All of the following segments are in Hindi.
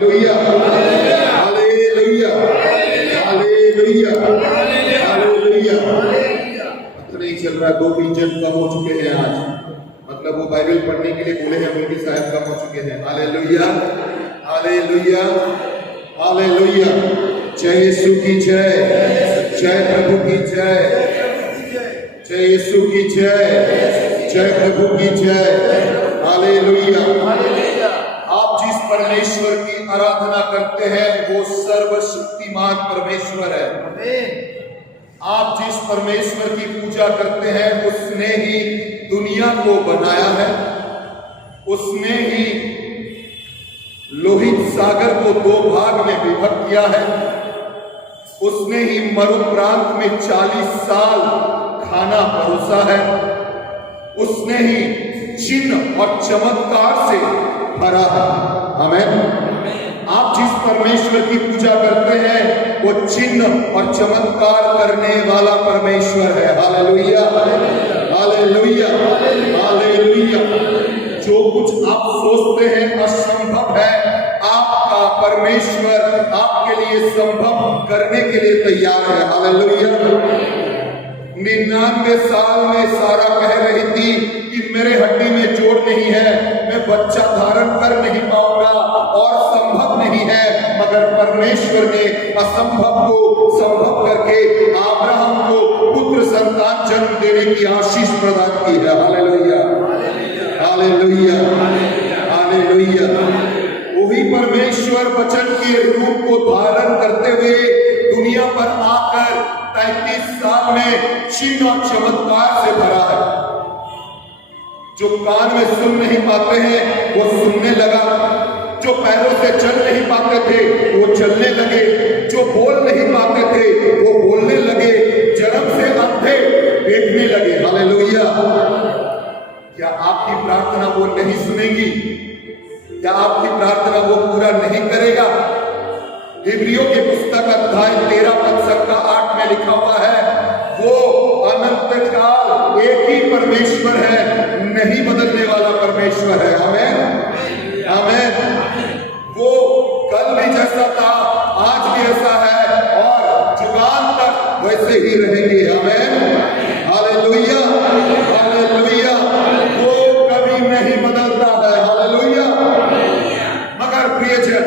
Hallelujah hallelujah hallelujah hallelujah. पता नहीं चल रहा, 2-3 जन कम हो चुके हैं आज, मतलब वो बाइबल पढ़ने के लिए बोले हैं, उनके साहब कम हो चुके हैं। Hallelujah hallelujah hallelujah. जय यीशु की जय, जय प्रभु की जय, जय यीशु की जय, जय प्रभु की जय। हालेलुया। आप जिस परमेश्वर की आराधना करते हैं वो सर्वशक्तिमान परमेश्वर है। आप जिस परमेश्वर की पूजा करते हैं उसने ही दुनिया को बनाया है, उसने ही लोहित सागर को 2 भाग में विभक्त किया है, उसने ही मरु प्रांत में 40 साल खाना परोसा है, उसने ही चिन्ह और चमत्कार से भरा है। आमीन। आप जिस परमेश्वर की पूजा करते हैं वो चिन्ह और चमत्कार करने वाला परमेश्वर है। Hallelujah hallelujah hallelujah. जो कुछ आप सोचते हैं असंभव है, आपका परमेश्वर आपके लिए संभव करने के लिए तैयार है। हालेलुया। 99 साल में सारा कह रही थी कि मेरे हड्डी में जोड़ नहीं है, मैं बच्चा धारण कर नहीं पाऊंगा और संभव नहीं है, मगर परमेश्वर ने असंभव को संभव करके अब्राहम को पुत्र संतान जन्म देने की आशीष प्रदान की है। Hallelujah hallelujah hallelujah. वही परमेश्वर वचन के रूप को धारण करते हुए दुनिया पर आकर 33 साल में चिन्ह और चमत्कार से भरा है। जो कान में सुन नहीं पाते हैं वो सुनने लगा, जो पैरों से चल नहीं पाते थे वो चलने लगे, जो बोल नहीं पाते थे वो बोलने लगे, जन्म से अंधे देखने लगे। हालेलुया। क्या आपकी प्रार्थना वो नहीं सुनेगी? क्या आपकी प्रार्थना वो पूरा नहीं करेगा? इब्रियों की पुस्तक अध्याय 13 पद संख्या 8 में लिखा हुआ है, वो अनंत काल एक ही परमेश्वर है, नहीं बदलने वाला परमेश्वर है। आमीन आमीन। वो कल भी जैसा था, आज भी ऐसा है और जुगान तक वैसे ही रहेंगे। आमीन हालेलुया हालेलुया। वो कभी नहीं बदलता है। हालेलुया। मगर प्रियजन,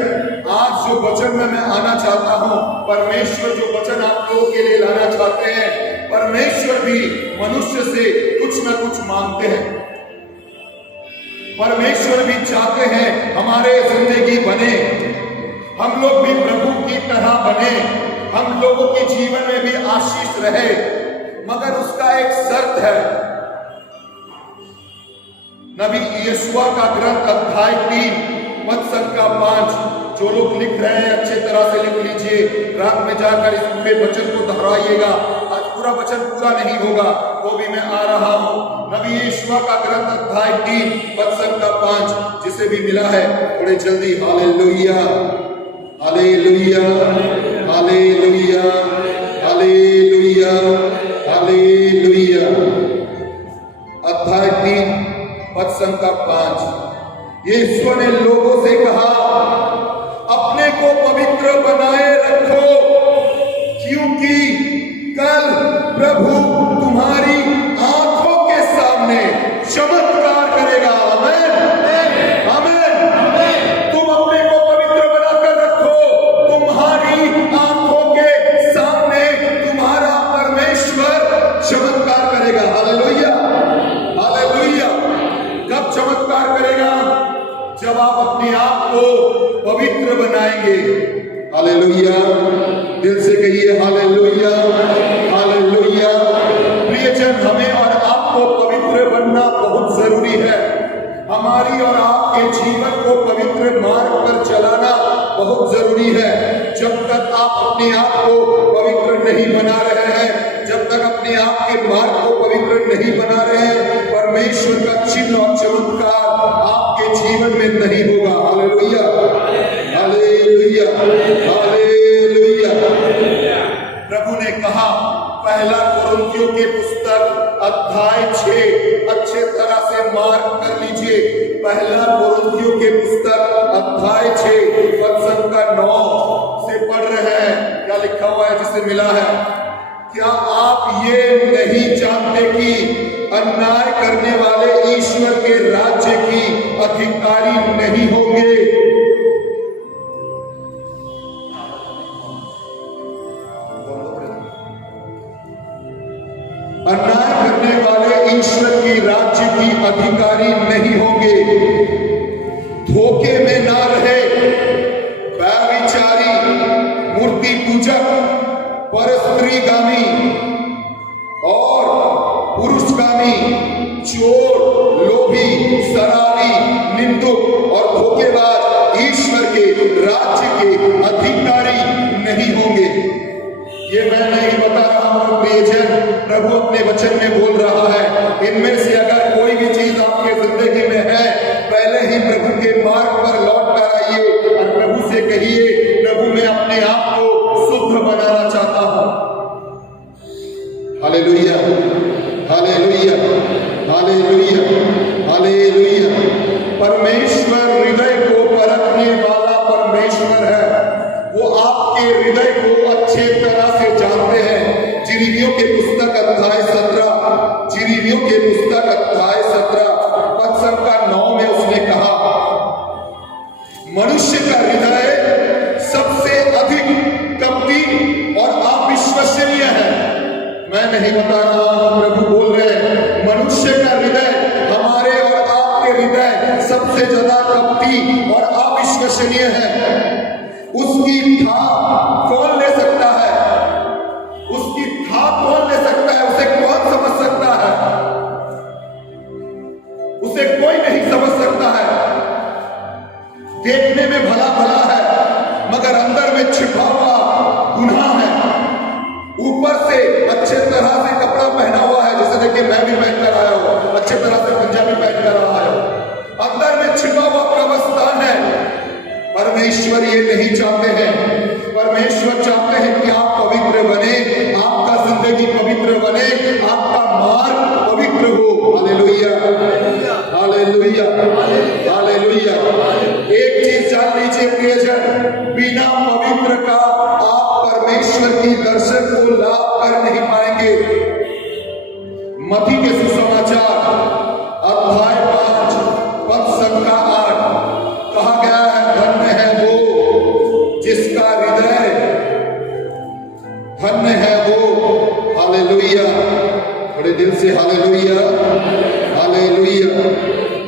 आज जो वचन में मैं आना चाहता हूं, परमेश्वर जो वचन आप लोगों के लिए लाना चाहते हैं, परमेश्वर भी मनुष्य से कुछ ना कुछ मांगते हैं। परमेश्वर भी चाहते हैं हमारे जिंदगी बने, हम लोग भी प्रभु की तरह बने, हम लोगों के जीवन में भी आशीष रहे, मगर उसका एक शर्त है। नबी यशुआ का ग्रंथ अध्याय 3 पद संख्या 5, जो लोग लिख रहे हैं अच्छे तरह से लिख लीजिए, रात में जाकर इस पूरे वचन को दोहराइएगा। आज पूरा वचन पूरा नहीं होगा, वो भी मैं आ रहा हूं। नबी यशुआ का ग्रंथ अध्याय 3 पद संख्या 5, जिसे भी मिला है थोड़े जल्दी। Hallelujah hallelujah hallelujah hallelujah hallelujah. अध्याय 3 पद संख्या 5। यीशु ने लोगों से कहा, अपने को पवित्र बनाए रखो, क्योंकि कल प्रभु तुम्हारी आंखों के सामने चमत्कार करेगा। आमीन आमीन। तुम अपने को पवित्र बनाकर रखो, तुम्हारी आंखों के सामने तुम्हारा परमेश्वर चमत्कार करेगा। Hallelujah hallelujah. कब चमत्कार करेगा? जब आप अपने आप को पवित्र बनाएंगे। हालेलुया। दिल से कहिए हालेलुया हालेलुया। प्रियजन, हमें और आपको पवित्र बनना बहुत जरूरी है। हमारी और आपके जीवन को पवित्र मार्ग पर चलाना बहुत जरूरी है। जब तक आप अपने आप को पवित्र नहीं बना रहे हैं, जब तक अपने आप के मार्ग को पवित्र नहीं बना रहे हैं, परमेश्वर का चिन्ह और चमत्कार आपके जीवन में नहीं होगा। Hallelujah hallelujah hallelujah. प्रभु ने कहा, पहला कुरिन्थियों के पुस्तक अध्याय 6 अच्छे तरह से मार्क कर लीजिए। पहला कुरिन्थियों के पुस्तक अध्याय 6 पद से मिला है। क्या आप ये नहीं जानते कि अन्याय करने वाले ईश्वर के राज्य की अधिकारी नहीं होंगे? अन्याय करने वाले ईश्वर की राज्य की अधिकारी नहीं होंगे। धोखे में ना रहे, व्यभिचारी, मूर्ति पूजक, परस्त्रीगामी और पुरुषगामी, चोर, लोभी, शराबी, निंदुक और धोखेबाज ईश्वर के राज्य के अधिकारी नहीं होंगे। ये मैं नहीं बता रहा हूं प्रियजन, प्रभु अपने वचन में बोल रहा है। इनमें से अगर कोई भी चीज आपके जिंदगी में है, पहले ही प्रभु के मार्ग पर लौट कर आइए और प्रभु से कहिए, प्रभु मैं अपने आप को शुद्ध बनाना चाहता हूं। Hallelujah, hallelujah, hallelujah, hallelujah. परमेश्वर हृदय को परखने वाला परमेश्वर है। वो आपके हृदय को अच्छे तरह से जानते हैं। जिरीमियों के पुस्तक अध्याय 17, जिरीमियों के पुस्तक अध्याय 17 पद संख्या 9 में उसने कहा, मनुष्य का हृदय सबसे अधिक कपटी और अविश्वसनीय है। मैं नहीं बता रहा, प्रभु बोल रहे हैं। मनुष्य का हृदय, हमारे और आपके हृदय सबसे ज्यादा कपटी और अविश्वसनीय है। उसकी ठाह कौन ले सकता है? उसकी ठाह कौन ले सकता है? उसे कौन समझ सकता है? उसे कोई नहीं समझ सकता है। देखने में भला भला है, मगर अंदर में छिपा हुआ गुनाह है। ऊपर से अच्छे तरह से कपड़ा पहना हुआ है, जैसे देखिए मैं भी पहन कर आया हूं, अच्छे तरह से पंजाबी पहन कर आया हूं। अंदर में छिपा हुआ कब्रिस्तान है। परमेश्वर ये नहीं चाहते हैं। परमेश्वर चाहते हैं कि आप पवित्र बने, आपका जिंदगी पवित्र बने, आपका मार्ग पवित्र हो। Hallelujah, hallelujah, hallelujah. एक चीज जान लीजिए प्रियजन, बिना पवित्र का आप परमेश्वर की दर्शन को लाभ कर नहीं पाएंगे। मत्ती के सुसमाचार अध्याय 5 पद संख्या 8 कहा गया है, धन्य है वो जिसका हृदय, धन्य है वो, हालेलुया, बड़े दिल से हालेलुया, हालेलुया।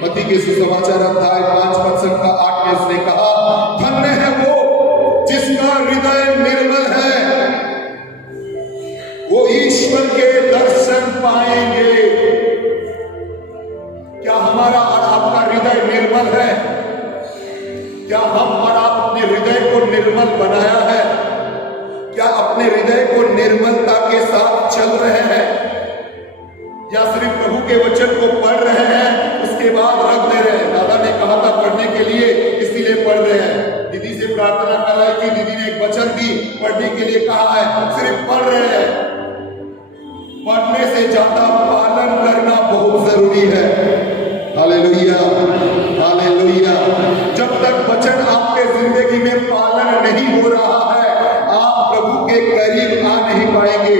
मत्ती के सुसमाचार अध्याय 5 पद संख्या 8 में उसने कहा, धन्य है वो जिसका हृदय निर्मल है, वो ईश्वर के दर्शन पाएंगे। क्या हमारा और आपका हृदय निर्मल है? क्या हम और आप अपने हृदय को निर्मल बनाया है? क्या अपने हृदय को निर्मलता के साथ चल रहे हैं, या सिर्फ प्रभु के वचन को पढ़ रहे हैं, उसके बाद रख दे रहे हैं? दादा ने कहा था पढ़ने के लिए, इसीलिए पढ़ रहे हैं। दीदी से प्रार्थना कर रही थी, दीदी ने एक वचन दी, पढ़ने के लिए कहा है, सिर्फ पढ़ रहे हैं। पढ़ने से ज्यादा पालन करना बहुत जरूरी है। Hallelujah, hallelujah. जब तक वचन आपके जिंदगी में पालन नहीं हो रहा है, आप प्रभु के करीब आ नहीं पाएंगे,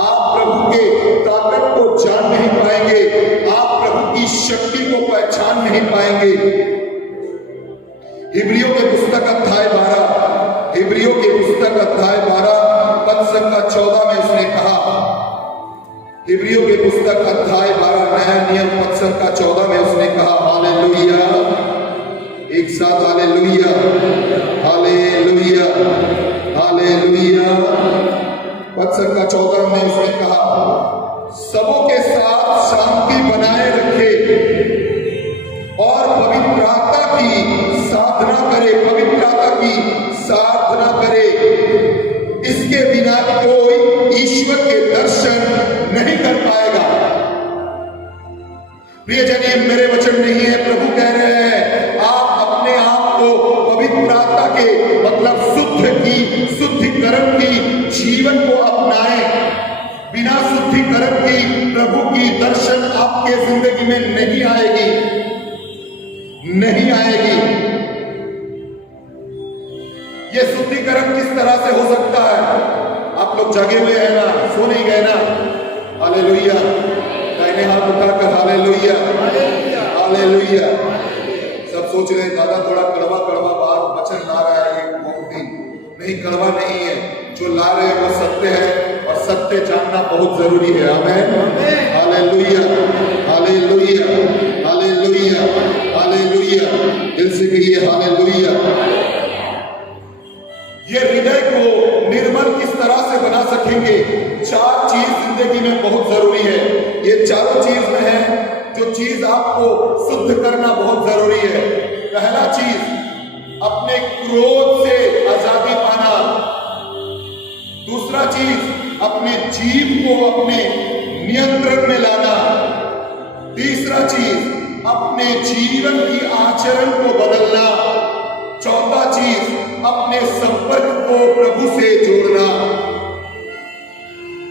आप प्रभु के ताकत को जान नहीं पाएंगे, आप प्रभु की शक्ति को पहचान नहीं पाएंगे। हिब्रियों के पुस्तक अध्याय 12, हिब्रियों के पुस्तक अध्याय 12 पद संख्या 14 में उसने कहा, हिब्रियों के पुस्तक अध्याय 12 नया नियम पद संख्या 14 में उसने कहा, हालेलुया, एक साथ हालेलुया, हालेलुया, हालेलुया। पद संख्या 14 में उसने कहा, सबों के साथ शांति बनाए रखे और पवित्रता की साधना करे, पवित्रता की साधना करे। इसके बिना कोई ईश्वर के दर्शन नहीं कर पाएगा। प्रियजन, ये मेरे वचन नहीं है, प्रभु कह रहे हैं, आप अपने आप को पवित्रता के मतलब शुद्धिकरण की जीवन को अपनाएं। बिना शुद्धिकरण की प्रभु की दर्शन आपके जिंदगी में नहीं आएगी, नहीं आएगी। ये शुद्धिकरण किस तरह से हो सकता है? आप लोग जगे हुए हैं ना, सो नहीं गए ना? हालेलुया। दाहिने हाथ उठाकर हालेलुया, हालेलुया। सब सोच रहे हैं दादा थोड़ा कड़वा कड़वा बात वचन ला रहा है, ये बहुत ही नहीं, कड़वा नहीं है। जो ला रहे हैं वो सत्य है और सत्य जानना बहुत जरूरी है। आमीन, हालेलुया, हालेलुया, हालेलुया, हालेलुया। दिल से कहिए हालेलुया। ये हृदय को निर्मल किस तरह से बना सकेंगे? 4 चीज जिंदगी में बहुत जरूरी है। ये चारों चीज में है जो चीज आपको शुद्ध करना बहुत जरूरी है। पहला चीज, अपने क्रोध से आजादी पाना। दूसरा चीज, अपने जीव को अपने नियंत्रण में लाना। तीसरा चीज, अपने जीवन की आचरण को बदलना। चौथा चीज, अपने संपर्क को प्रभु से जोड़ना।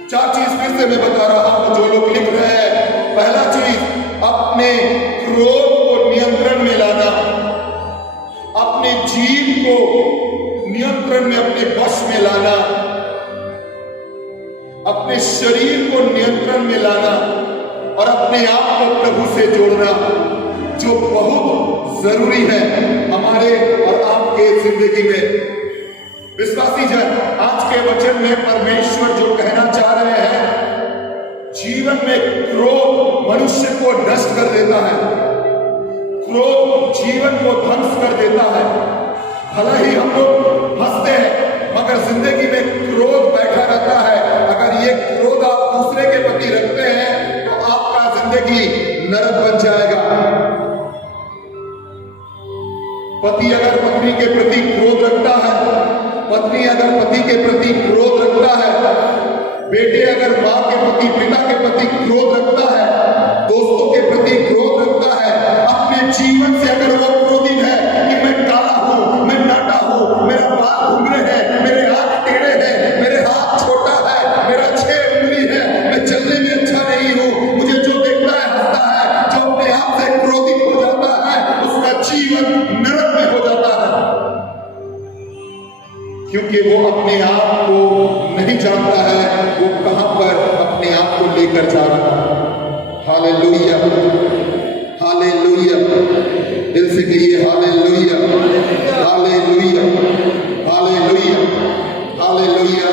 4 चीज फिर से मैं बता रहा हूं जो लोग लिख रहे हैं। पहला चीज, अपने क्रोध को नियंत्रण में लाना, अपने जीव को नियंत्रण में, अपने वश में लाना, अपने शरीर को नियंत्रण में लाना और अपने आप को प्रभु से जोड़ना, जो बहुत जरूरी है हमारे और आपके जिंदगी में। विश्वासी जन, आज के वचन में परमेश्वर जो कहना चाह रहे हैं, जीवन में क्रोध मनुष्य को नष्ट कर देता है। क्रोध जीवन को ध्वंस कर देता है। भला ही हम लोग हंसते हैं मगर जिंदगी में क्रोध बैठा रहता है। अगर ये क्रोध आप दूसरे के प्रति रखते हैं तो आपका जिंदगी नरक बन जाएगा। पति अगर पत्नी के प्रति क्रोध रखता है, पत्नी अगर पति के प्रति क्रोध रखता है, बेटे अगर मां के प्रति, पिता के प्रति क्रोध रखता है, दोस्तों के प्रति क्रोध रखता है, अपने जीवन से अगर वो क्रोधित है कि मैं काला हूं, मैं नाटा हूं, मेरा बाल घुंघरे है, मेरे आंख टेढ़े हैं, मेरे हाथ छोटा है, मेरा 6 उंगली है, मैं चलने में अच्छा नहीं हूं, मुझे जो देखता है हंसता है, जो अपने आप से क्रोधित हो जाता है उसका जीवन नरक में हो जाता है, क्योंकि वो अपने आप को नहीं जानता है वो कहां पर अपने आप को लेकर जा रहा है। Hallelujah, hallelujah. दिल से कहिए हालेलुया, हालेलुया, हालेलुया, हालेलुया।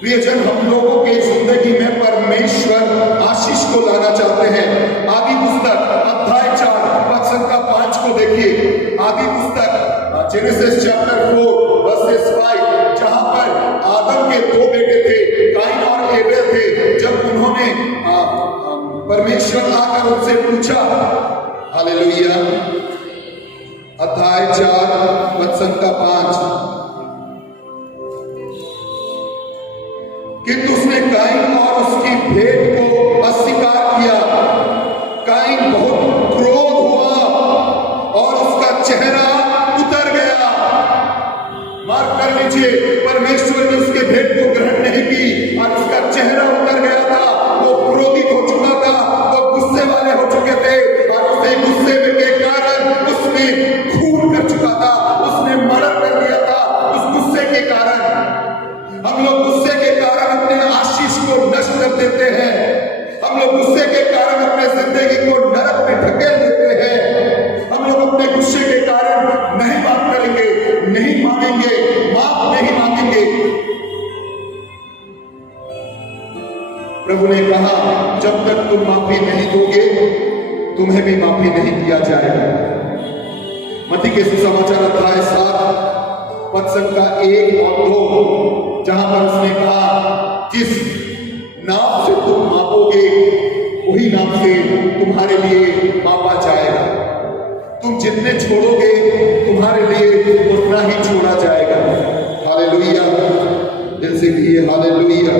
प्रियजन, हम लोगों के जिंदगी में परमेश्वर आशीष को लाना चाहते हैं। आदि पुस्तक अध्याय 4 पद संख्या 5 को देखिए। आदि पुस्तक जेनेसिस चैप्टर 4 वर्सेस 5, जहां पर आदम के 2 बेटे थे, काइन और एबेल थे। जब उन्होंने परमेश्वर आकर उनसे पूछा, हालेलुया, अध्याय 4 पद संख्या 5, किंतु उसने काइन और उसकी भेंट को अस्वीकार किया। काइन बहुत क्रोध हुआ और उसका चेहरा उतर गया। मार्क कर लीजिए, परमेश्वर ने उसके भेंट को ग्रहण नहीं की और उसका चेहरा उतर गया था। वो क्रोधित हो चुका था, वो गुस्से वाले हो चुके थे और उसे गुस्से के कारण उसने खून कर चुका था, उसने मर्डर कर दिया था। उस गुस्से के कारण हम लोग गुस्से के कारण अपने आशीष को नष्ट कर देते हैं। हम लोग गुस्से के कारण अपने जिंदगी को नरक में ढकेल देते हैं। हम लोग अपने गुस्से के कारण नहीं बात करेंगे, नहीं मानेंगे, माफ नहीं मांगेंगे। प्रभु ने कहा, जब तक तुम माफी नहीं दोगे तुम्हें भी माफी नहीं दिया जाएगा। मत्ती के सुसमाचार अध्याय 7 पद संख्या 1 और 2, जहां पर उसने कहा, जिस नाप से तुम मापोगे वही नाप से तुम्हारे लिए मापा जाएगा। तुम जितने छोड़ोगे तुम्हारे लिए उतना ही छोड़ा जाएगा। हालेलुया। दिल से कहिए hallelujah,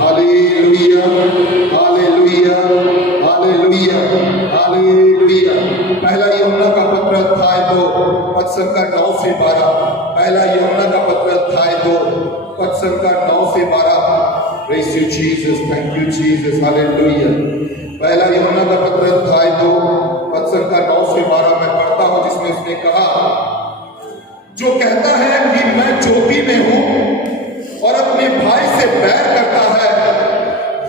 hallelujah, hallelujah, hallelujah, hallelujah. पहला यूहन्ना का पत्र अध्याय 2 पद संख्या 9 से 12। पहला यूहन्ना का पत्र अध्याय 2 पद संख्या 9 से 12। Praise you Jesus, thank you Jesus, hallelujah। पहला यूहन्ना का पत्र अध्याय 2 पद संख्या 9 से 12 में पढ़ता हूं, जिसमें उसने कहा, जो कहता है कि मैं ज्योति में हूं और अपने भाई से बैर करता है,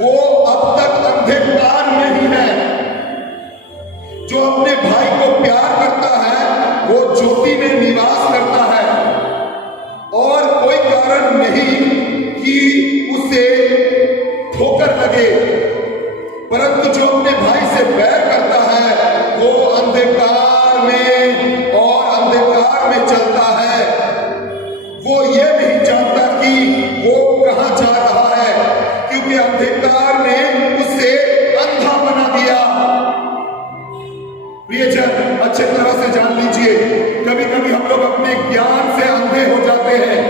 वो अब तक अंधकार में ही है। जो अपने भाई को प्यार करता है वो ज्योति में निवास करता है, और कोई कारण नहीं कि उसे ठोकर लगे। परंतु जो अपने भाई से बैर करता है वो अंधकार में और अंधकार में चलता है। वो ये नहीं जानता कि वो कहां जा रहा है, क्योंकि अंधकार ने उसे अंधा बना दिया। प्रियजन, अच्छे तरह से जान लीजिए, कभी कभी हम लोग अपने ज्ञान से अंधे हो जाते हैं।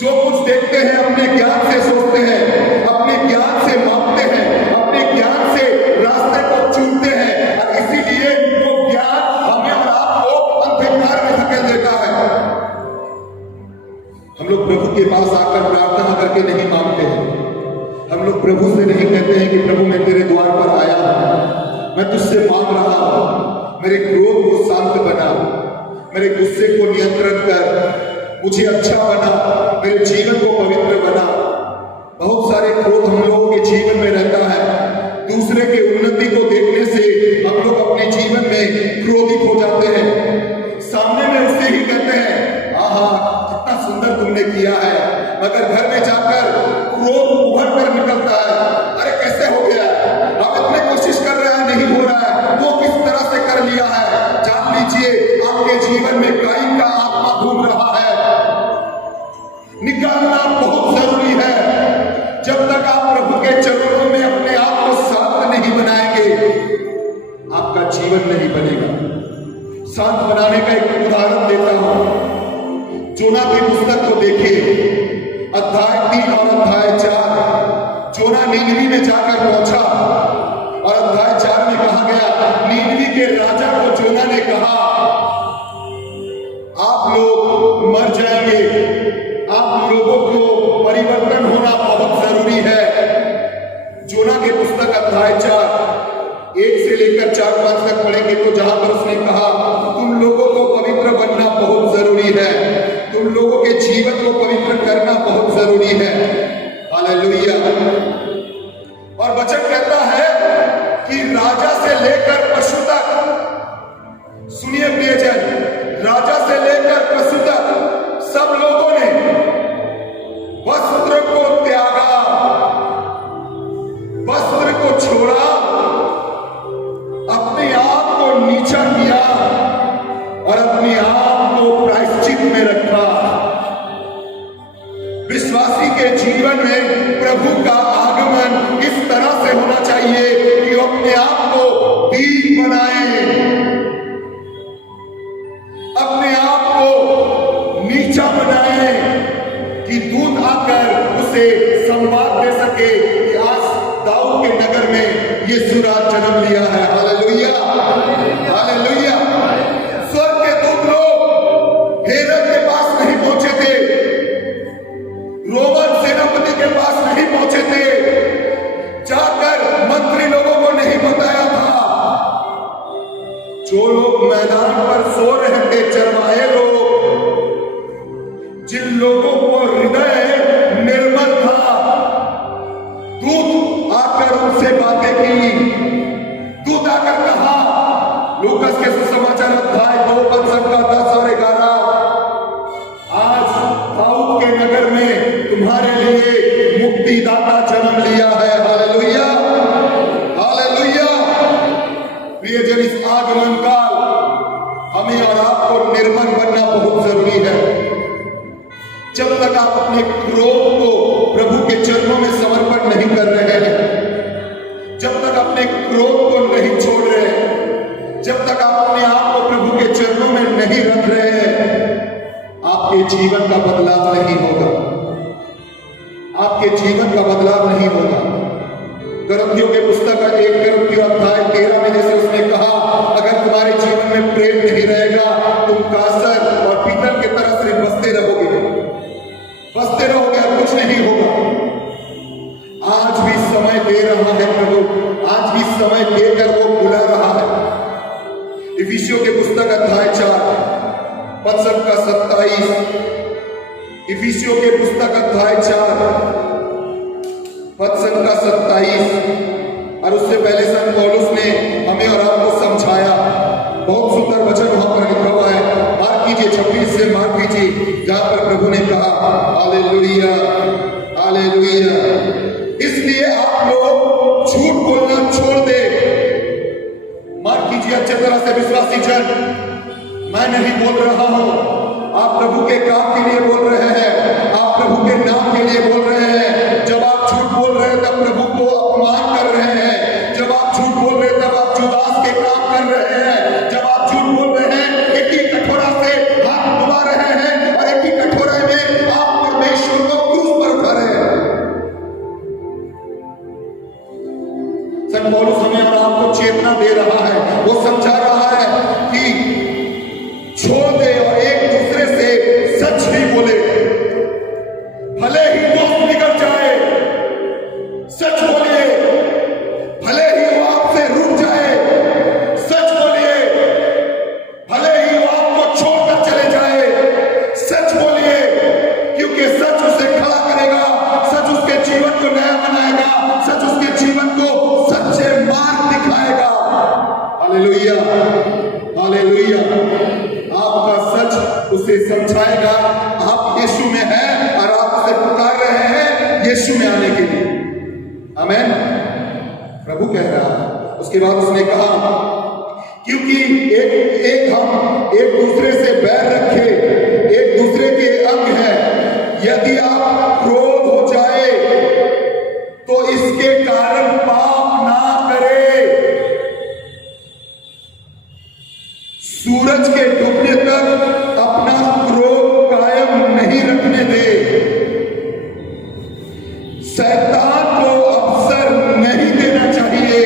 जो कुछ देखते हैं अपने ज्ञान से सोचते हैं, अपने ज्ञान से मापते हैं, अपने ज्ञान से रास्ते को चुनते हैं, और इसीलिए वो ज्ञान हमें और आपको अंधकार में धकेल देता है। हम लोग प्रभु के पास आकर प्रार्थना करके नहीं मांगते हैं। हम लोग प्रभु से नहीं कहते हैं कि प्रभु मैं तेरे द्वार पर आया हूं, मैं तुझसे मांग रहा हूं, मेरे क्रोध को शांत बना, मेरे गुस्से को नियंत्रण कर, मुझे अच्छा बना, मेरे जीवन को पवित्र बना। बहुत सारे क्रोध हम लोगों के जीवन में रहता है। दूसरे के उन्नति को देखने से हम लोग अपने जीवन में क्रोधित हो जाते हैं। सामने में उससे ही कहते हैं, आहा कितना सुंदर तुमने किया है, मगर घर में जाकर क्रोध उभर कर निकलता है। अरे कैसे हो गया, हम इतने कोशिश कर रहे हैं, नहीं हो रहा है, वो किस तरह से कर लिया है। जान लीजिए आपके जीवन में काइन का आत्मा घूम रहा है, निकालना बहुत जरूरी है। जब तक आप प्रभु के चरणों में अपने आप को शांत नहीं बनाएंगे, आपका जीवन नहीं बनेगा। शांत बनाने का एक उदाहरण देता हूं। जोना की पुस्तक को देखिए, अध्याय 3 और अध्याय 4। जोना नीनवी में जाकर पहुंचा, और अध्याय 4 में कहा गया, नीनवी के राजा को जोना ने कहा, आप लोग मर जाएंगे, आप लोगों को परिवर्तन होना बहुत जरूरी है। जोना के पुस्तक अध्याय 4 1 से लेकर 4-5 तक पढ़ेंगे तो जहां पर उसने कहा, तुम लोगों को पवित्र बनना बहुत जरूरी है, तुम लोगों के जीवन को पवित्र करना बहुत जरूरी है। हालेलुया। और वचन कहता है कि राजा से लेकर पशु तक, सुनिए प्रियजन, राजा से लेकर पशु तक सब लोगों ने वस्त्र को त्यागा, वस्त्र को छोड़ा, अपने आप को नीचा किया और अपने आप को प्रायश्चित में रखा। विश्वासी के जीवन में प्रभु का आगमन इस तरह से होना चाहिए कि वो अपने आप को दीप बनाए, अपने आप को नीचा बनाए, कि दूत आकर उसे संवाद दे सके कि आज दाऊद के नगर में यीशु राज जन्म लिया है। Hallelujah, hallelujah. स्वर्ग के दूत लोग हेरोद के पास नहीं पहुंचे थे, रोमन सेनापति के पास नहीं पहुंचे थे, जाकर मंत्री लोगों को नहीं बताया था। जो लोग मैदान पर सो रहे थे, चरवाहे लोग, जिन लोगों को हृदय निर्मल था, दूत आकर उनसे बातें की। दूत आकर कहा, लूकास के सुसमाचार अध्याय 2:10 और 11, आज दाऊद के नगर में तुम्हारे लिए मुक्तिदाता जन्म लिया है। Hallelujah, hallelujah. प्रियजन, इस आगमन काल हमें और आपको निर्मल बनना बहुत जरूरी है। जब तक आप अपने क्रोध को प्रभु के चरणों में समर्पण नहीं कर रहे हैं, जब तक अपने क्रोध को नहीं छोड़ रहे हैं, जब तक आप अपने आप को प्रभु के चरणों में नहीं रख रहे हैं, आपके जीवन का बदलाव नहीं होगा, आपके जीवन का बदलाव नहीं होगा। गलतियों के पुस्तक का 1 गलतियों अध्याय 13 में जैसे उसने कहा, अगर तुम्हारे जीवन में प्रेम नहीं रहेगा, तुम कासर और पीतल की तरह सिर्फ बसते रहोगे, बसते रहोगे, कुछ नहीं होगा। आज भी समय दे रहा है प्रभु, आज भी समय देकर वो बुला रहा है। इफिसियों के पुस्तक अध्याय 4 पद का 27 इफिसियों के पुस्तक अध्याय 4 पद संख्या 27 और उससे पहले संत पौलुस ने हमें और आपको समझाया। बहुत सुंदर वचन वहां पर लिखा हुआ है, मार्क कीजिए 26 से मार्क कीजिए, जहां पर प्रभु ने कहा हालेलुया हालेलुया। इसलिए आप लोग झूठ बोलना छोड़ दे। मार्क कीजिए अच्छे तरह से विश्वासी जन, मैं नहीं बोल रहा हूं, आप प्रभु के काम के लिए बोल रहे हैं, आप प्रभु के नाम के लिए बोल रहे हैं। जब आप झूठ बोल रहे हैं तब प्रभु को अपमान कर रहे हैं। जब आप झूठ बोल रहे हैं तब आप जुदास के काम कर रहे हैं। जब आप झूठ बोल रहे हैं, एक ही कटोरा से हाथ डुबा रहे हैं और एक ही कटोरे में आप परमेश्वर को क्रूस पर उठा रहे हैं। संत पौलुस हमें और आपको चेतना दे रहा है, वो समझा रहा है कि छोड़ दे और एक दूसरे से सच ही बोले। भले ही दोस्त बिगड़ जाए, सच बोलिए। भले ही वो आपसे रुक जाए, सच बोलिए। भले ही वो आपको छोड़कर चले जाए, सच बोलिए। क्योंकि सच उसे खड़ा करेगा, सच उसके जीवन को नया बनाएगा, सच उसके जीवन को सच्चे मार्ग दिखाएगा। Hallelujah hallelujah. आपका सच उसे समझाएगा आप यीशु में हैं और आप उसे पुकार रहे हैं यीशु में आने के लिए। आमीन। प्रभु कह रहा है। उसके बाद उसने कहा क्योंकि एक हम एक दूसरे से बैर रखे, एक दूसरे के अंग हैं। यदि आप क्रोध हो जाए तो इसके कारण पाप ना करे। सूरज के डूबने तक अपना क्रोध कायम नहीं रखने दे। शैतान को अवसर नहीं देना चाहिए,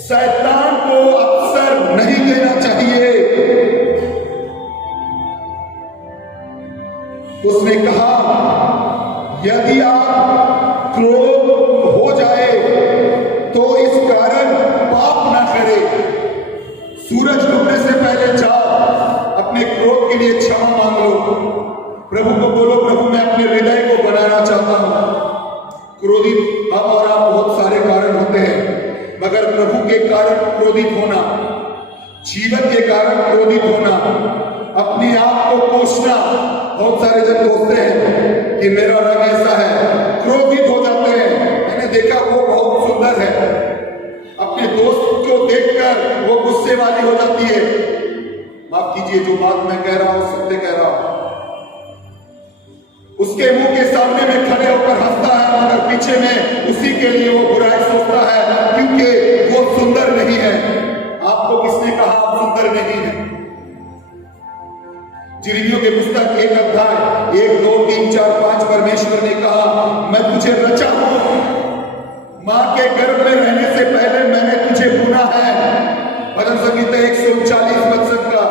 शैतान को अवसर नहीं देना चाहिए। उसने कहा यदि आप क्रोध हो जाए तो इस कारण पाप ना करे। सूरज डूबने से पहले जाओ, अपने क्रोध के लिए क्षमा मांग लो। प्रभु को बोलो प्रभु मैं अपने हृदय को बनाना चाहता हूं। क्रोधित हम और आप बहुत सारे कारण होते हैं, मगर प्रभु के कारण क्रोधित होना, जीवन के कारण क्रोधित होना, अपने आप को कोसना। बहुत सारे जन सोचते हैं कि मेरा रंग ऐसा है, क्रोधित हो जाते हैं। मैंने देखा वो बहुत सुंदर है, अपने दोस्त को देखकर वो गुस्से वाली हो जाती है। माफ कीजिए जो बात मैं कह रहा हूं सत्य कह रहा हूं। उसके मुंह के सामने में खड़े होकर हंसता है, मगर पीछे में उसी के लिए वो बुराई सोचता है, क्योंकि वो सुंदर नहीं है। आपको किसने कहा आप सुंदर नहीं है? यिर्मयाह के पुस्तक 1 अध्याय 1 2 3 4 5 परमेश्वर ने कहा मैं तुझे रचा हूं, मां के गर्भ में रहने से पहले मैंने तुझे बुना है। भजन संगीता 139 वचन का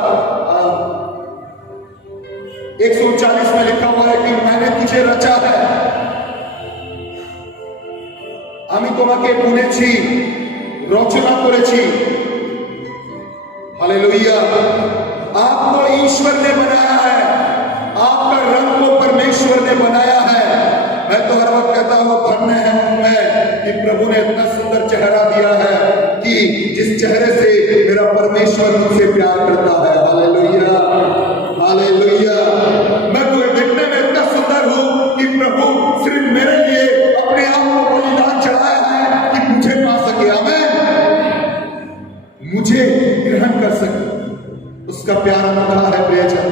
139 में लिखा हुआ है कि मैंने तुझे रचा है, আমি তোমাকে বুনেছি, রচনা করেছি। हालेलुया। आपको ईश्वर ने बनाया है, आपका रंग को परमेश्वर ने बनाया है। मैं तो हर वक्त कहता हूं धन्य है मैं कि प्रभु ने इतना सुंदर चेहरा दिया है कि जिस चेहरे से मेरा परमेश्वर मुझसे प्यार करता है। Hallelujah hallelujah. मैं तो देखने में इतना सुंदर हूं कि प्रभु सिर्फ मेरे लिए अपने आप को बलिदान चढ़ाया है कि मुझे पा सके, आमीन, मुझे ग्रहण कर सके। उसका प्यार अनोखा है प्रियजन।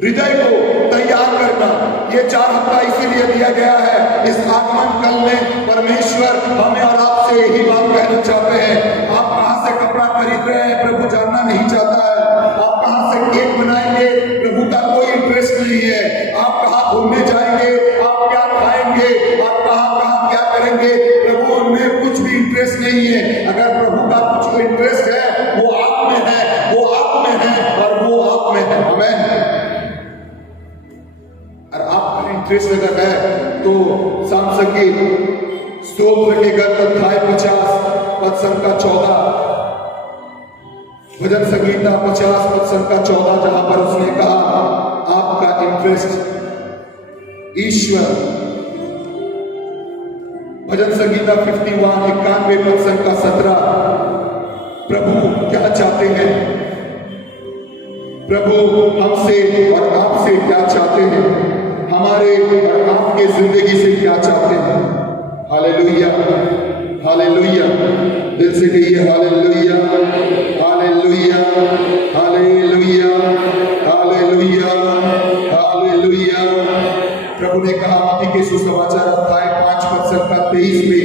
हृदय को तैयार करना, ये 4 हफ्ता इसीलिए दिया गया है। इस आगमन काल में परमेश्वर हमें और आपसे यही बात कहना चाहते हैं। आप कहां से कपड़ा खरीद रहे हैं प्रभु जानना नहीं चाहता है। आप कहां से केक बनाएंगे प्रभु का कोई इंटरेस्ट नहीं है। आप कहां घूमने जाएंगे, आप क्या खाएंगे, आप कहां क्या करेंगे, प्रभु उनमें कुछ भी इंटरेस्ट नहीं है। अगर प्रभु का कुछ इंटरेस्ट है वो आप में है, वो आप में है और वो आप में है। आमीन। और आपका इंटरेस्ट अगर है तो सामसकी स्तोत्र के ग्रंथ अध्याय 50 पद संख्या 14, भजन संगीता 50 पद संख्या 14, जहां पर उसने कहा आपका इंटरेस्ट क्राइस्ट ईश्वर। भजन संगीता 51 91 पद संख्या 17। प्रभु क्या चाहते हैं? प्रभु हमसे और आपसे क्या चाहते हैं? हमारे और आपके जिंदगी से क्या चाहते हैं? Hallelujah, hallelujah. दिल से कहिए hallelujah, hallelujah, hallelujah, hallelujah, hallelujah. प्रभु ने कहा मत्ती के सुसमाचार अध्याय 5 पद संख्या 23 में,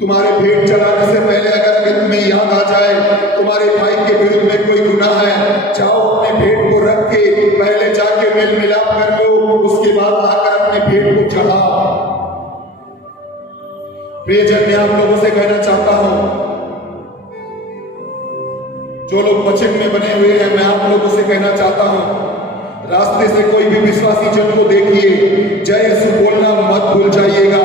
तुम्हारे भेंट चढ़ाने से पहले अगर तुम्हें याद आ जाए तुम्हारे भाई के विरुद्ध में कोई गुनाह है, जाओ अपने भेंट को रख के पहले जाके मेल मिलाप कर लो, उसके बाद आकर अपने भेंट को चढ़ाओ। प्रियजन, मैं आप लोगों से कहना चाहता हूं, जो लोग वचन में बने हुए हैं, मैं आप लोगों से कहना चाहता हूं, रास्ते से कोई भी विश्वासी जन को देखिए, जय यीशु बोलना मत भूल जाइएगा।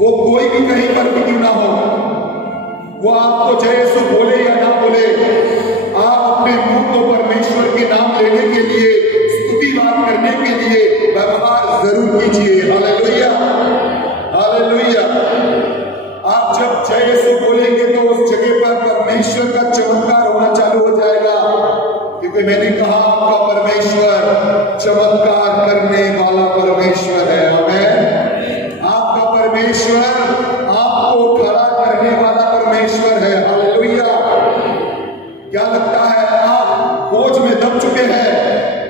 वो कोई भी कहीं पर भी क्यों ना हो, वो आपको जय यीशु बोले या ना बोले, आप अपने मुंह को परमेश्वर के नाम लेने के लिए, स्तुतिवाद करने के लिए व्यवहार जरूर कीजिए। Hallelujah, hallelujah. आप जब जय यीशु बोलेंगे तो उस जगह पर परमेश्वर का चमत्कार होना चालू हो जाएगा, क्योंकि मैंने कहा आपका परमेश्वर चमत्कार करने वाला परमेश्वर है। आमीन। आपका परमेश्वर आपको खड़ा करने वाला परमेश्वर है। हालेलुया। क्या लगता है आप बोझ में दब चुके हैं?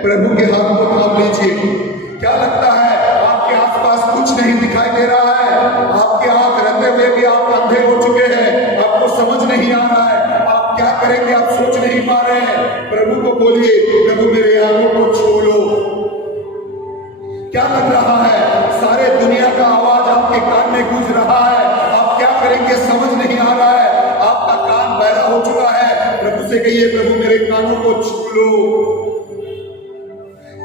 प्रभु के हाथ को थाम लीजिए। क्या लगता है आपके आसपास कुछ नहीं दिखाई दे रहा है, आपके आंख रहते हुए भी आप अंधे हो चुके हैं, आपको समझ नहीं आ रहा है, आप क्या करेंगे आप सोच नहीं पा रहे हैं, प्रभु को बोलिए, प्रभु मेरे आंखों को छू लो। क्या लग रहा है सारे दुनिया का आवाज आपके कान में गूंज रहा है, आप क्या करेंगे समझ नहीं आ रहा है, आपका कान बहरा हो चुका है, प्रभु से कहिए प्रभु मेरे कानों को छू लो।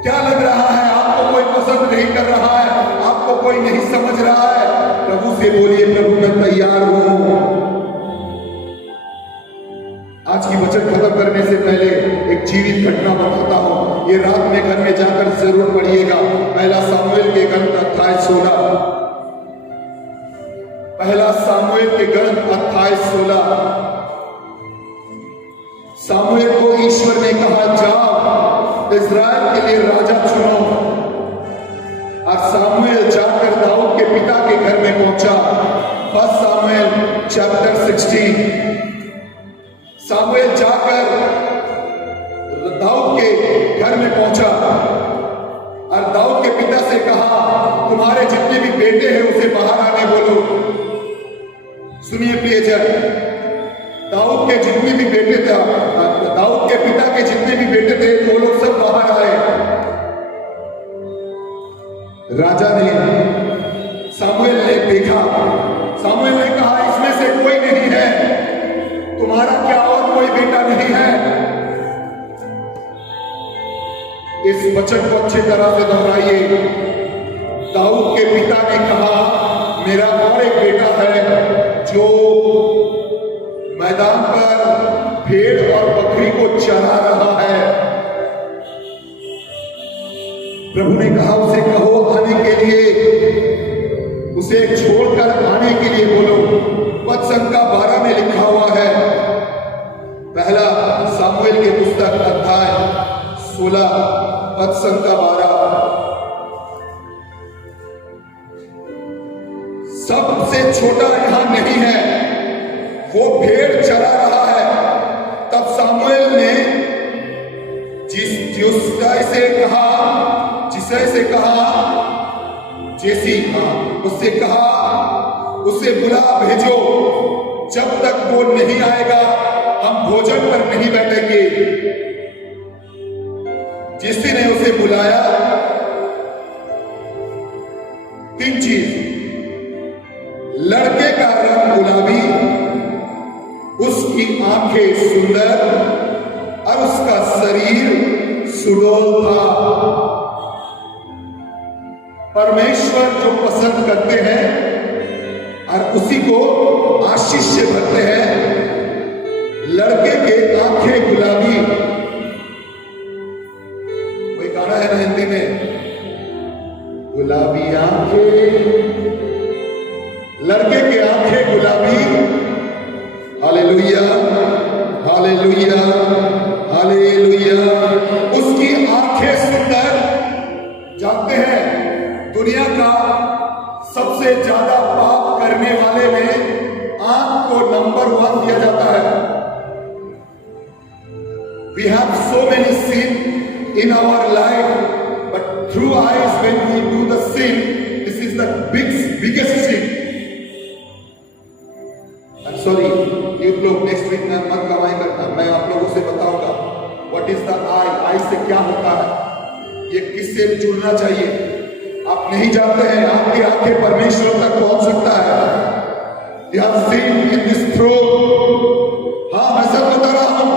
क्या लग रहा है आपको कोई पसंद नहीं कर रहा है, आपको कोई नहीं समझ रहा है, प्रभु से बोलिए प्रभु मैं तैयार हूं। आज की वचन खत्म करने से पहले एक जीवित घटना बताता हूं, ये रात में घर में जाकर जरूर पढ़िएगा। पहला सामुएल के ग्रंथ अध्याय 16। पहला सामुएल के ग्रंथ अध्याय 16। सामुएल को ईश्वर ने कहा जाओ इस्राएल के लिए राजा चुनो, और सामुएल जाकर दाऊद के पिता के घर में पहुंचा। First Samuel chapter 16। सामुएल जाकर दाऊद के घर में पहुंचा और दाऊद के पिता से कहा तुम्हारे जितने भी बेटे हैं उसे बाहर आने बोलो। सुनिए प्रियजन, दाऊद के जितने भी बेटे थे, दाऊद के पिता के जितने भी बेटे थे वो लोग सब बाहर आए। राजा ने सामुएल ने देखा, सामुएल ने कहा इसमें से कोई नहीं है, तुम्हारा क्या और कोई बेटा नहीं है? इस वचन को अच्छी तरह से दोहराइए। दाऊद के पिता ने कहा मेरा और एक बेटा है जो मैदान पर भेड़ और बकरी को चरा रहा है। प्रभु ने कहा उसे कहो आने के लिए, उसे छोड़कर आने के लिए बोलो। पद संख्या 12 में लिखा हुआ है, पहला सामुएल के पुस्तक अध्याय 16 पद संख्या 12। सबसे छोटा यहां नहीं है, वो भेड़ चरा रहा है। तब सामुएल ने जिसे कहा जेसी, उससे कहा उसे बुला भेजो, जब तक वो नहीं आएगा हम भोजन पर नहीं बैठेंगे। जेसी ने उसे बुलाया। तीन चीज, लड़के का रंग गुलाबी, उसकी आंखें सुंदर और उसका शरीर सुडौल था। परमेश्वर जो पसंद करते हैं और उसी को आशीष से भरते हैं। लड़के के आंखें गुलाबी, कोई गाना है We have so many sin in our life, but through eyes when we do the sin, this is the biggest sin. I'm sorry, you लोग next week में मत कमाई करना, मैं आप लोगों से बताऊंगा what is the eye, eye से क्या होता है, ये किससे जुड़ना चाहिए। आप नहीं जानते हैं आपकी आंखें परमेश्वर तक पहुंच सकता है। You have seen in this throne, हाँ मैं सब बता रहा हूं,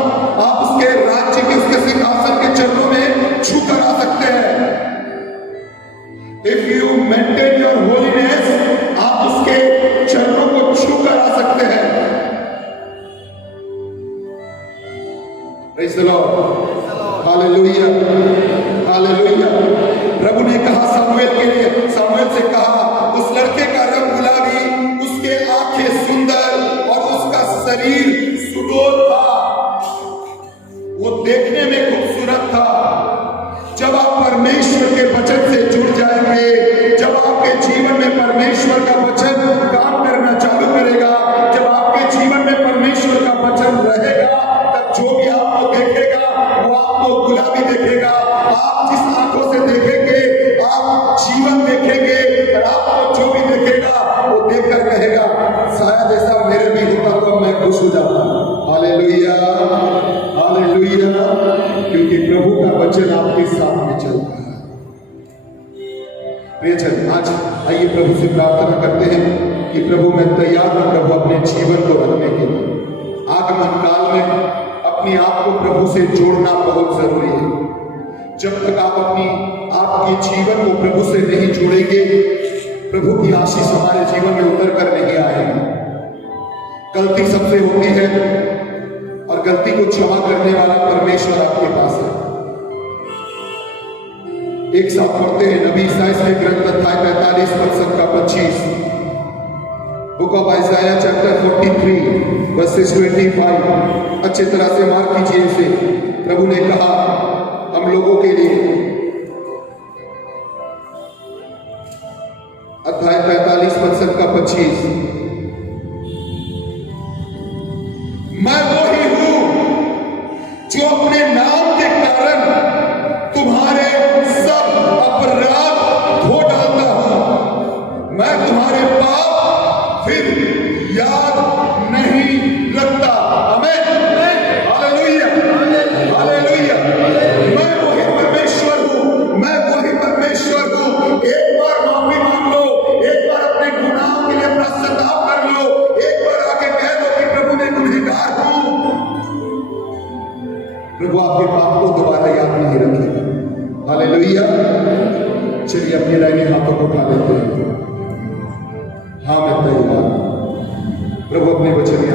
आप उसके राज्य के उसके सिंहासन के चरणों में छू कर आ सकते हैं। If you maintain your holiness, आप उसके चरणों को छू कर आ सकते हैं। Praise the Lord, Hallelujah, Hallelujah। प्रभु ने कहा सामुएल के लिए, सामुएल से कहा उस लड़के का रंग गुलाबी, उसके आंखें सुंदर और उसका शरीर सुडौल था, वो देखने में खूबसूरत था। जब आप परमेश्वर के वचन से जुड़ जाएंगे, जब आपके जीवन में परमेश्वर का वचन काम करना चालू करेगा, जब आपके जीवन में परमेश्वर का वचन रहेगा, तब जो भी आपको देखेगा वो आपको गुलाबी देखेगा। आप जिस आंखों से देखेंगे आप जीवन देखेंगे, और आपको जो भी देखेगा वो देखकर कहेगा शायद ऐसा मेरे भी होता तो मैं खुश हो जाता। हालेलुया, हालेलुया, क्योंकि प्रभु का वचन आपके साथ में चलता है। प्रियजन, आज आइए प्रभु से प्रार्थना करते हैं कि प्रभु मैं तैयार हूं प्रभु अपने जीवन को रखने के लिए। आगमन काल में अपने आप को प्रभु से जोड़ना बहुत जरूरी है। जब तक आप आपके जीवन को प्रभु से नहीं जोड़ेंगे, प्रभु की आशीष हमारे जीवन में उतर कर नहीं आएगी। गलती सबसे होती है और गलती को क्षमा करने वाला परमेश्वर आपके पास है। एक साथ पढ़ते हैं नबी ईसाइया के ग्रंथ अध्याय 45 पद का 25। Book of आइजाया chapter 43 versus 25। अच्छे तरह से मार्क कीजिए इसे। प्रभु ने कहा हम लोगों के लिए, अध्याय 45 पद का 25, मैं वो ही हूं जो अपने नाम के कारण तुम्हारे सब अपराध धो डालता हूं। मैं तुम्हारे पाप फिर याद नहीं रखता। आमीन, हालेलुया, हालेलुया। मैं वही परमेश्वर हूं, मैं वही परमेश्वर हूं। एक बार माफी मांग लो, एक बार अपने गुनाहों के लिए पश्चाताप कर लो, एक बार आके कह दो कि प्रभु मैं गुनहगार हूं। प्रभु आपके पाप को दोबारा याद नहीं रखेगा। हालेलुया। चलिए अपने दाहिने हाथों को उठा लेते हैं। हाँ मैं तैयार। प्रभु अपने वचन में